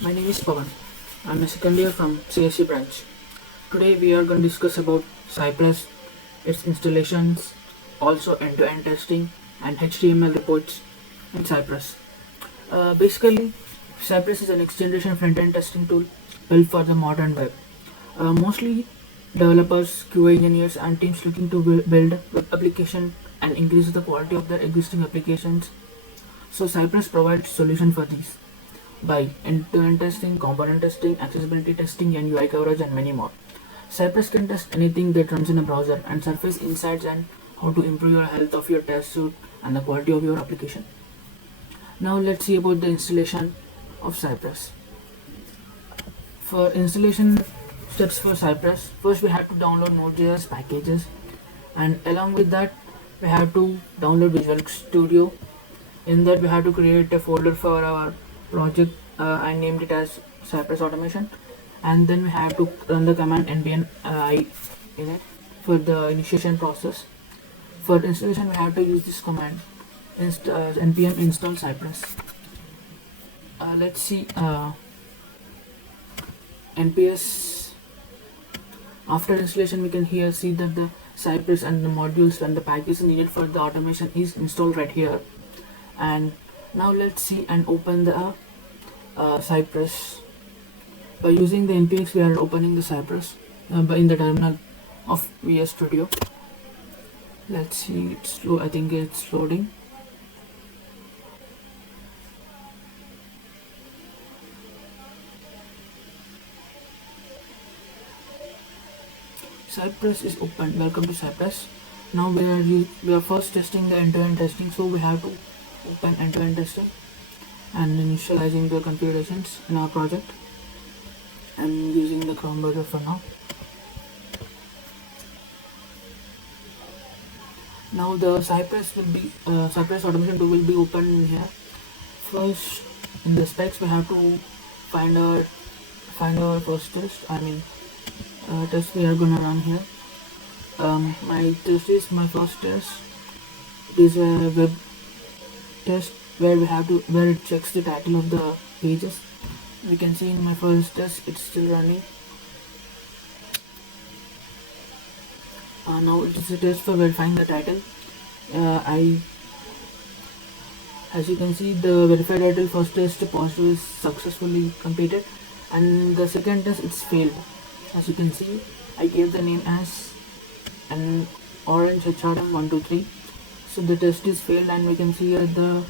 My name is Pawan. I'm a second year from CSC branch. Today we are going to discuss about Cypress, its installations, also end-to-end testing and HTML reports in Cypress. Basically, Cypress is a next generation front-end testing tool built for the modern web. Mostly developers, QA engineers and teams looking to build web application and increase the quality of their existing applications. So Cypress provides solution for these by end-to-end testing, component testing, accessibility testing, and UI coverage, and many more. Cypress can test anything that runs in a browser and surface insights and how to improve your health of your test suite and the quality of your application. Now let's see about the installation of Cypress. For installation steps for Cypress, first we have to download Node.js packages, and along with that we have to download Visual Studio. In that we have to create a folder for our project. I named it as Cypress automation, and then we have to run the command npm I in it for the initiation process. For installation we have to use this command npm install Cypress. Let's see nps. After installation we can here see that the Cypress and the modules and the packages needed for the automation is installed right here. And now let's see and open the Cypress. By using the npx we are opening the Cypress in the terminal of VS Studio. Let's see, it's slow. I think it's loading. Cypress is open. Welcome to Cypress. Now we are first testing the end-to-end testing, so we have to open end-to-end testing and initializing the configurations in our project. I'm using the Chrome browser for now. Now the Cypress Cypress automation tool will be open in here. First, in the specs, we have to find our first test. Test we are gonna run here. My test is my first test. It is a web test where it checks the title of the pages. We can see in my first test it's still running. Now it is a test for verifying the title. As you can see, the verified title first test positive is successfully completed, and the second test it's failed. As you can see, I gave the name as an orange HRM123. So the test is failed, and we can see where the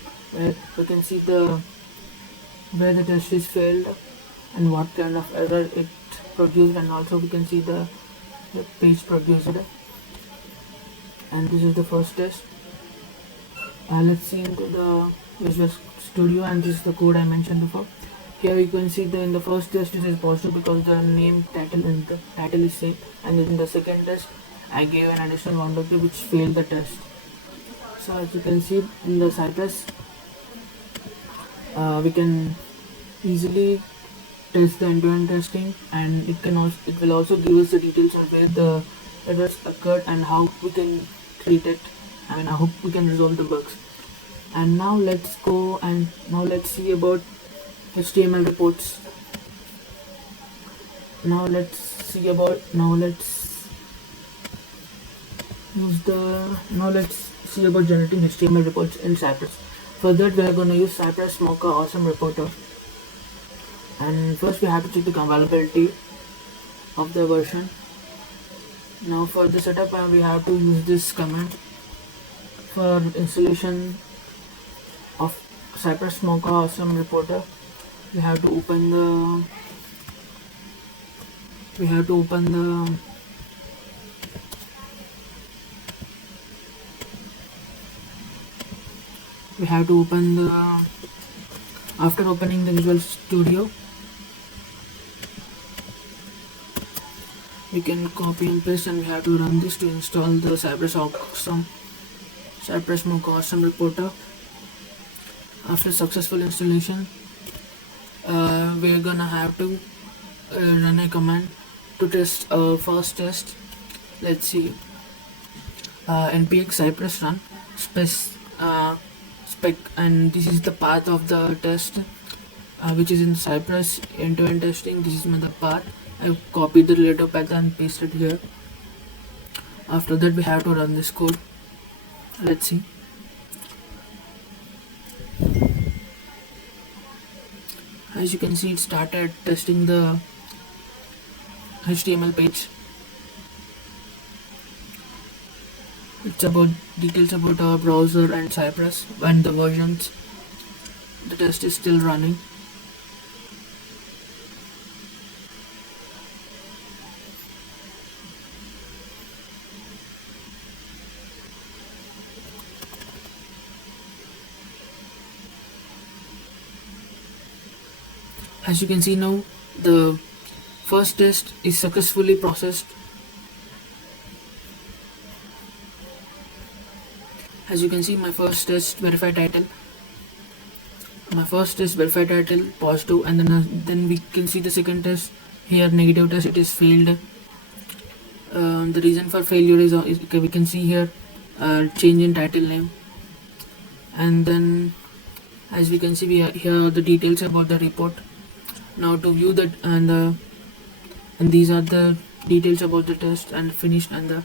test is failed and what kind of error it produced, and also we can see the page produced. And this is the first test. Let's see into the Visual Studio, and this is the code I mentioned before. Here you can see in the first test it is positive because the name title and the title is same, and in the second test I gave an additional 1 2 which failed the test. So as you can see in the Cypress, we can easily test the end-to-end testing, and it will also give us the details of where the errors occurred and how we can treat it. I hope we can resolve the bugs. And now let's see about HTML reports. Now let's see about generating HTML reports in Cypress. For that we are going to use Cypress Mocha Awesome Reporter. And first we have to check the compatibility of the version. Now for the setup we have to use this command. For installation of Cypress Mocha Awesome Reporter, we have to open the after opening the Visual Studio, we can copy and paste, and we have to run this to install the Cypress Mocha Awesome Reporter. After successful installation, we're gonna have to run a command to test our first test. Let's see, npx cypress run spec, and this is the path of the test. which is in Cypress end-to-end testing. This is the part. I've copied the related path and pasted here. After that, we have to run this code. Let's see. As you can see, it started testing the HTML page. It's about details about our browser and Cypress and the versions. The test is still running. As you can see now, the first test is successfully processed. As you can see, my first test verify title positive, and then we can see the second test here, negative test, it is failed. The reason for failure is okay, we can see here change in title name, and then as we can see here are the details about the report. Now to view that, and these are the details about the test and finished, and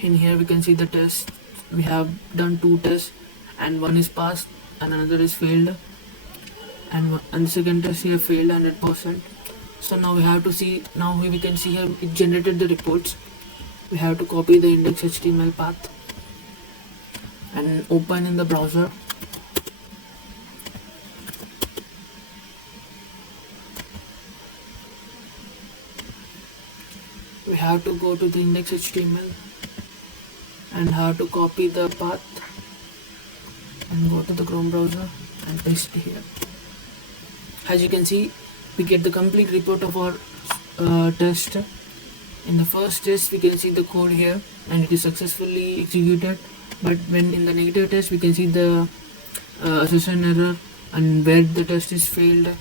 in here we can see the test. We have done 2 tests, and one is passed and another is failed, and the second test here failed 100%. So now we have to see, now we can see here it generated the reports. We have to copy the index HTML path and open in the browser. We have to go to the index HTML and have to copy the path and go to the Chrome browser and paste it here. As you can see, we get the complete report of our test. In the first test, we can see the code here and it is successfully executed, but when in the negative test, we can see the assertion error and where the test is failed,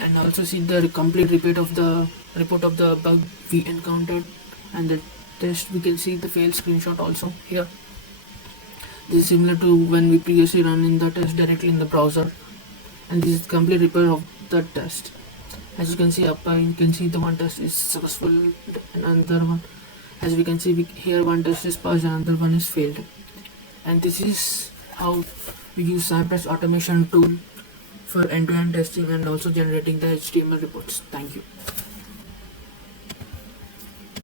and also see the complete report of the bug we encountered, and the test we can see the failed screenshot also here. This is similar to when we previously run in the test directly in the browser, and this is complete report of the test. As you can see up, you can see the one test is successful and another one, as we can see here one test is passed and another one is failed. And this is how we use Cypress automation tool for end-to-end testing and also generating the HTML reports. Thank you.